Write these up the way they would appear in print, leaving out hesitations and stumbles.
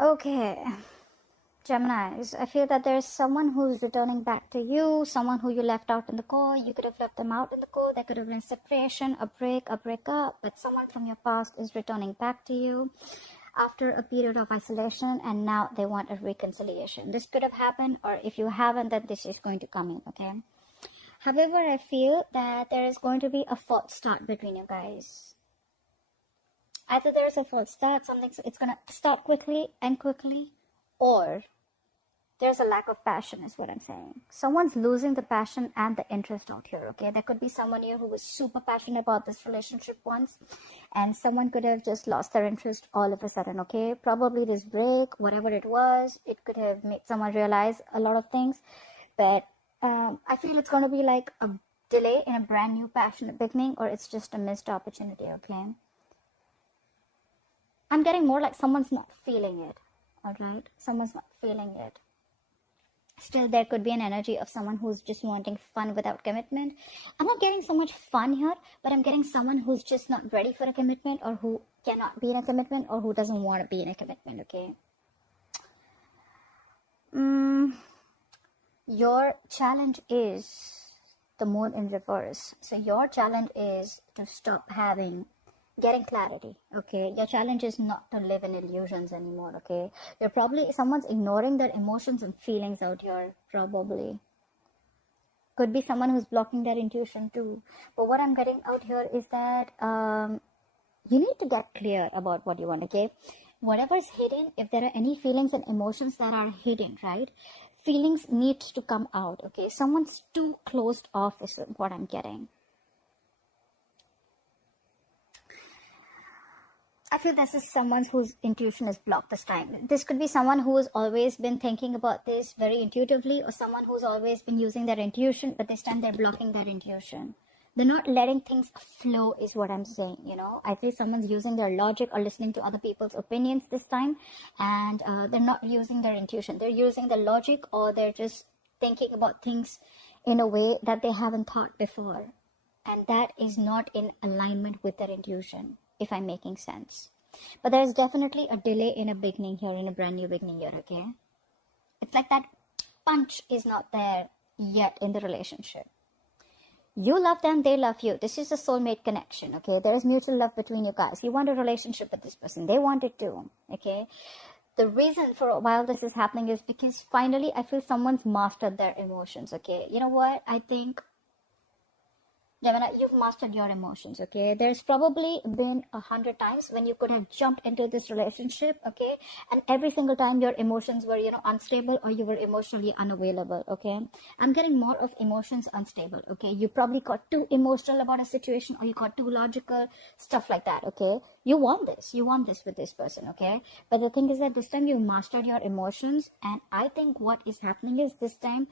Okay, Geminis, I feel that there's someone who's returning back to you, someone who you left out in the cold. You could have left them out in the cold. There could have been separation, a breakup, but someone from your past is returning back to you after a period of isolation, and now they want a reconciliation. This could have happened, or if you haven't, then this is going to come in, okay? However, I feel that there is going to be a false start between you guys. Either there's a false start, it's going to start quickly, end quickly, or there's a lack of passion is what I'm saying. Someone's losing the passion and the interest out here, okay? There could be someone here who was super passionate about this relationship once, and someone could have just lost their interest all of a sudden, okay? Probably this break, whatever it was, it could have made someone realize a lot of things, but I feel it's going to be like a delay in a brand new passionate beginning, or it's just a missed opportunity, okay? I'm getting more like someone's not feeling it, all right? Someone's not feeling it. Still, there could be an energy of someone who's just wanting fun without commitment. I'm not getting so much fun here, but I'm getting someone who's just not ready for a commitment, or who cannot be in a commitment, or who doesn't want to be in a commitment, okay? Your challenge is the moon in reverse. So your challenge is to stop getting clarity, okay? Your challenge is not to live in illusions anymore, okay? Someone's ignoring their emotions and feelings out here, probably. Could be someone who's blocking their intuition too. But what I'm getting out here is that you need to get clear about what you want, okay? Whatever is hidden, if there are any feelings and emotions that are hidden, right? Feelings need to come out, okay? Someone's too closed off is what I'm getting. I feel this is someone whose intuition is blocked this time. This could be someone who has always been thinking about this very intuitively, or someone who's always been using their intuition, but this time they're blocking their intuition. They're not letting things flow is what I'm saying, you know. I feel someone's using their logic or listening to other people's opinions this time, and they're not using their intuition. They're using the logic, or they're just thinking about things in a way that they haven't thought before. And that is not in alignment with their intuition, if I'm making sense. But there is definitely a delay in a beginning here, in a brand new beginning here, okay? It's like that punch is not there yet in the relationship. You love them, they love you. This is a soulmate connection, okay? There is mutual love between you guys. You want a relationship with this person. They want it too, okay? The reason for a while this is happening is because finally I feel someone's mastered their emotions, okay? You know what? I think, Gemini, you've mastered your emotions, okay? There's probably been 100 times when you could have jumped into this relationship, okay? And every single time your emotions were, unstable, or you were emotionally unavailable, okay? I'm getting more of emotions unstable, okay? You probably got too emotional about a situation, or you got too logical, stuff like that, okay? You want this with this person, okay? But the thing is that this time you mastered your emotions, and I think what is happening is this time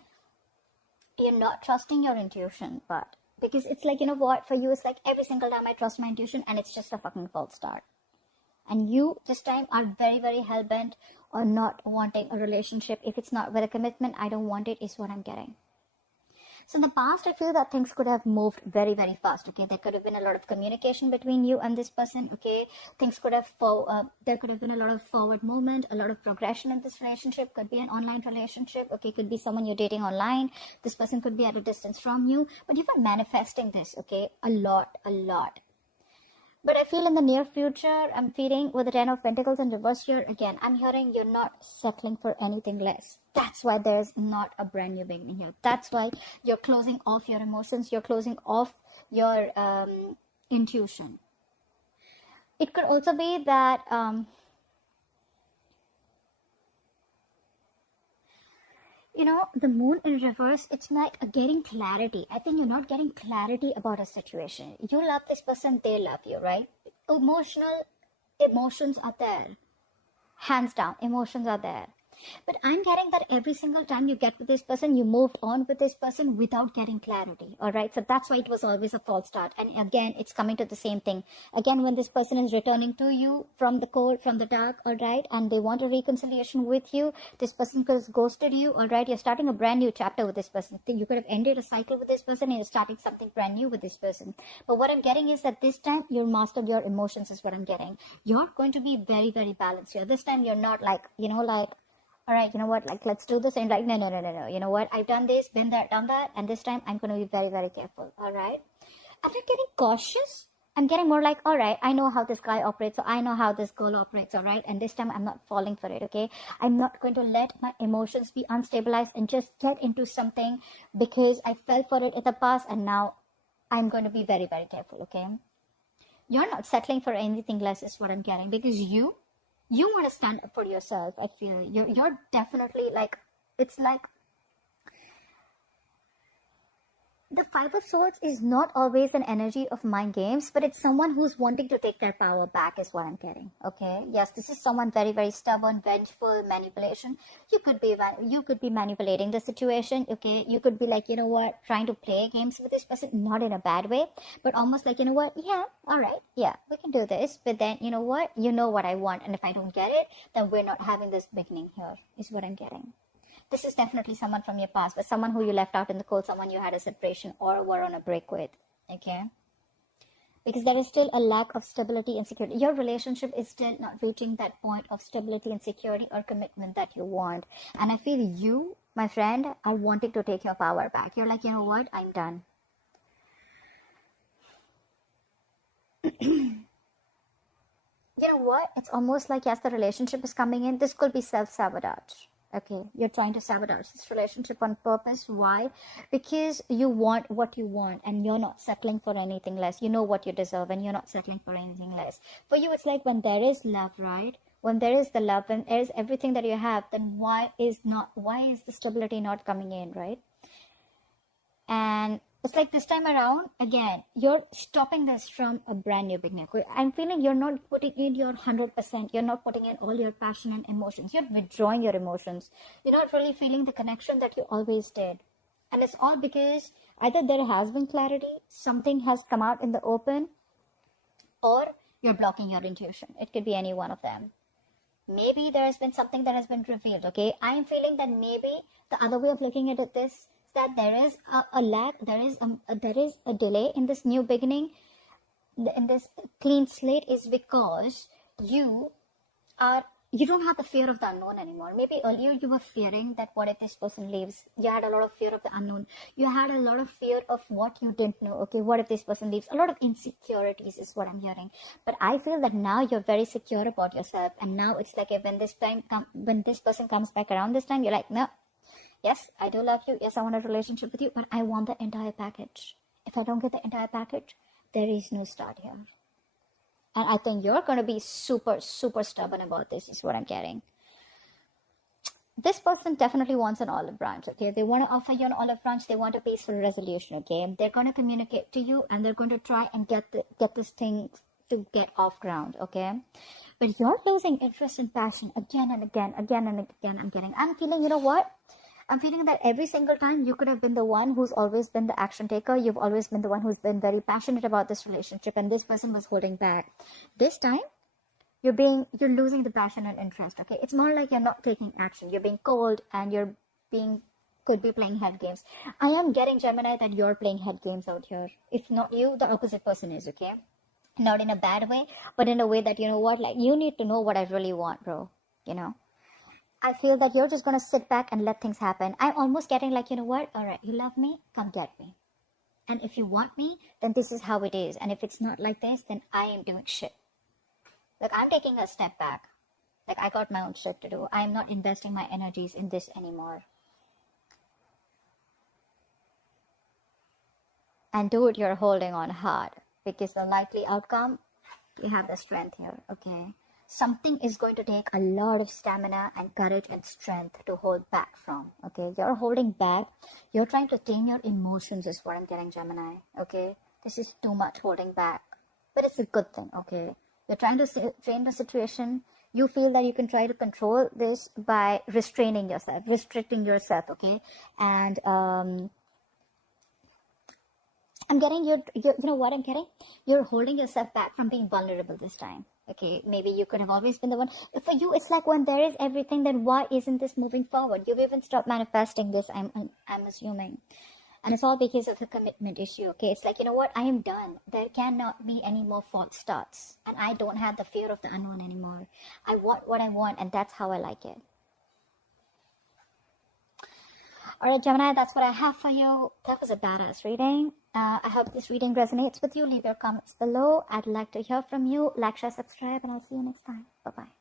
you're not trusting your intuition, but because it's like, you know what, for you, it's like every single time I trust my intuition and it's just a fucking false start. And you, this time, are very, very hell-bent on not wanting a relationship. If it's not with a commitment, I don't want it, is what I'm getting. So in the past, I feel that things could have moved very, very fast, okay? There could have been a lot of communication between you and this person, okay? Things could have, there could have been a lot of forward movement, a lot of progression in this relationship. Could be an online relationship, okay? Could be someone you're dating online. This person could be at a distance from you. But you were manifesting this, okay? A lot. But I feel in the near future, I'm feeling with the 10 of Pentacles in reverse here, again, I'm hearing you're not settling for anything less. That's why there's not a brand new beginning here. That's why you're closing off your emotions. You're closing off your intuition. It could also be that the moon in reverse, it's like getting clarity. I think you're not getting clarity about a situation. You love this person, they love you, right? Emotions are there. Hands down, emotions are there. But I'm getting that every single time you get with this person, you moved on with this person without getting clarity. All right. So that's why it was always a false start. And again, it's coming to the same thing. Again, when this person is returning to you from the cold, from the dark, all right, and they want a reconciliation with you, this person could have ghosted you, all right. You're starting a brand new chapter with this person. You could have ended a cycle with this person and you're starting something brand new with this person. But what I'm getting is that this time you're mastered your emotions, is what I'm getting. You're going to be very, very balanced here. This time you're not like, all right, you know what, like, let's do this. And like, no. You know what? I've done this, been there, done that. And this time I'm going to be very, very careful. All right. I'm not getting cautious. I'm getting more like, all right, I know how this guy operates. So I know how this girl operates. All right. And this time I'm not falling for it. Okay. I'm not going to let my emotions be unstabilized and just get into something because I fell for it in the past. And now I'm going to be very, very careful. Okay. You're not settling for anything less, is what I'm getting, because you want to stand up for yourself. I feel you're definitely like, it's like the Five of Swords is not always an energy of mind games, but it's someone who's wanting to take their power back, is what I'm getting. Okay. Yes, this is someone very, very stubborn, vengeful, manipulation. You could be manipulating the situation. Okay. You could be like, you know what, trying to play games with this person, not in a bad way, but almost like, you know what, yeah, all right, yeah, we can do this. But then, you know what, I want. And if I don't get it, then we're not having this beginning here, is what I'm getting. This is definitely someone from your past, but someone who you left out in the cold, someone you had a separation or were on a break with, okay? Because there is still a lack of stability and security. Your relationship is still not reaching that point of stability and security or commitment that you want. And I feel you, my friend, are wanting to take your power back. You're like, you know what, I'm done. You know what? It's almost like, yes, the relationship is coming in. This could be self-sabotage. Okay, you're trying to sabotage this relationship on purpose. Why? Because you want what you want and you're not settling for anything less. You know what you deserve and you're not settling for anything less. For you, it's like when there is love, right? When there is the love, when there is everything that you have, then why is the stability not coming in, right? And it's like this time around, again, you're stopping this from a brand new beginning. I'm feeling you're not putting in your 100%. You're not putting in all your passion and emotions. You're withdrawing your emotions. You're not really feeling the connection that you always did. And it's all because either there has been clarity, something has come out in the open, or you're blocking your intuition. It could be any one of them. Maybe there has been something that has been revealed, okay? I'm feeling that maybe the other way of looking at this, that there is a lack, there is a delay in this new beginning, in this clean slate, is because you don't have the fear of the unknown anymore. Maybe earlier you were fearing that what if this person leaves. You had a lot of fear of the unknown. You had a lot of fear of what you didn't know. Okay, what if this person leaves? A lot of insecurities is what I'm hearing. But I feel that now you're very secure about yourself, and now it's like when this person comes back around this time, you're like, no. Yes, I do love you. Yes, I want a relationship with you, but I want the entire package. If I don't get the entire package, there is no start here. And I think you're going to be super, super stubborn about this, is what I'm getting. This person definitely wants an olive branch, okay? They want to offer you an olive branch. They want a peaceful resolution, okay? They're going to communicate to you, and they're going to try and get this thing to get off ground, okay? But you're losing interest and passion again and again. I'm feeling, you know what? I'm feeling that every single time you could have been the one who's always been the action taker. You've always been the one who's been very passionate about this relationship, and this person was holding back. This time, you're losing the passion and interest, okay? It's more like you're not taking action. You're being cold, and could be playing head games. I am getting, Gemini, that you're playing head games out here. If not you, the opposite person is, okay? Not in a bad way, but in a way that, you know what, like, you need to know what I really want, bro, you know? I feel that you're just going to sit back and let things happen. I'm almost getting like, you know what? All right, you love me? Come get me. And if you want me, then this is how it is. And if it's not like this, then I am doing shit. Like, I'm taking a step back. Like, I got my own shit to do. I'm not investing my energies in this anymore. And dude, you're holding on hard. Because the likely outcome, you have the strength here, okay? Something is going to take a lot of stamina and courage and strength to hold back from, okay? You're holding back. You're trying to tame your emotions is what I'm getting, Gemini, okay? This is too much holding back. But it's a good thing, okay? You're trying to frame the situation. You feel that you can try to control this by restraining yourself, restricting yourself, okay? And I'm getting you know what I'm getting? You're holding yourself back from being vulnerable this time. Okay, maybe you could have always been the one. For you, it's like when there is everything, then why isn't this moving forward? You've even stopped manifesting this, I'm assuming. And it's all because of the commitment issue, okay? It's like, you know what? I am done. There cannot be any more false starts. And I don't have the fear of the unknown anymore. I want what I want, and that's how I like it. All right, Gemini, that's what I have for you. That was a badass reading. I hope this reading resonates with you. Leave your comments below. I'd like to hear from you. Like, share, subscribe, and I'll see you next time. Bye-bye.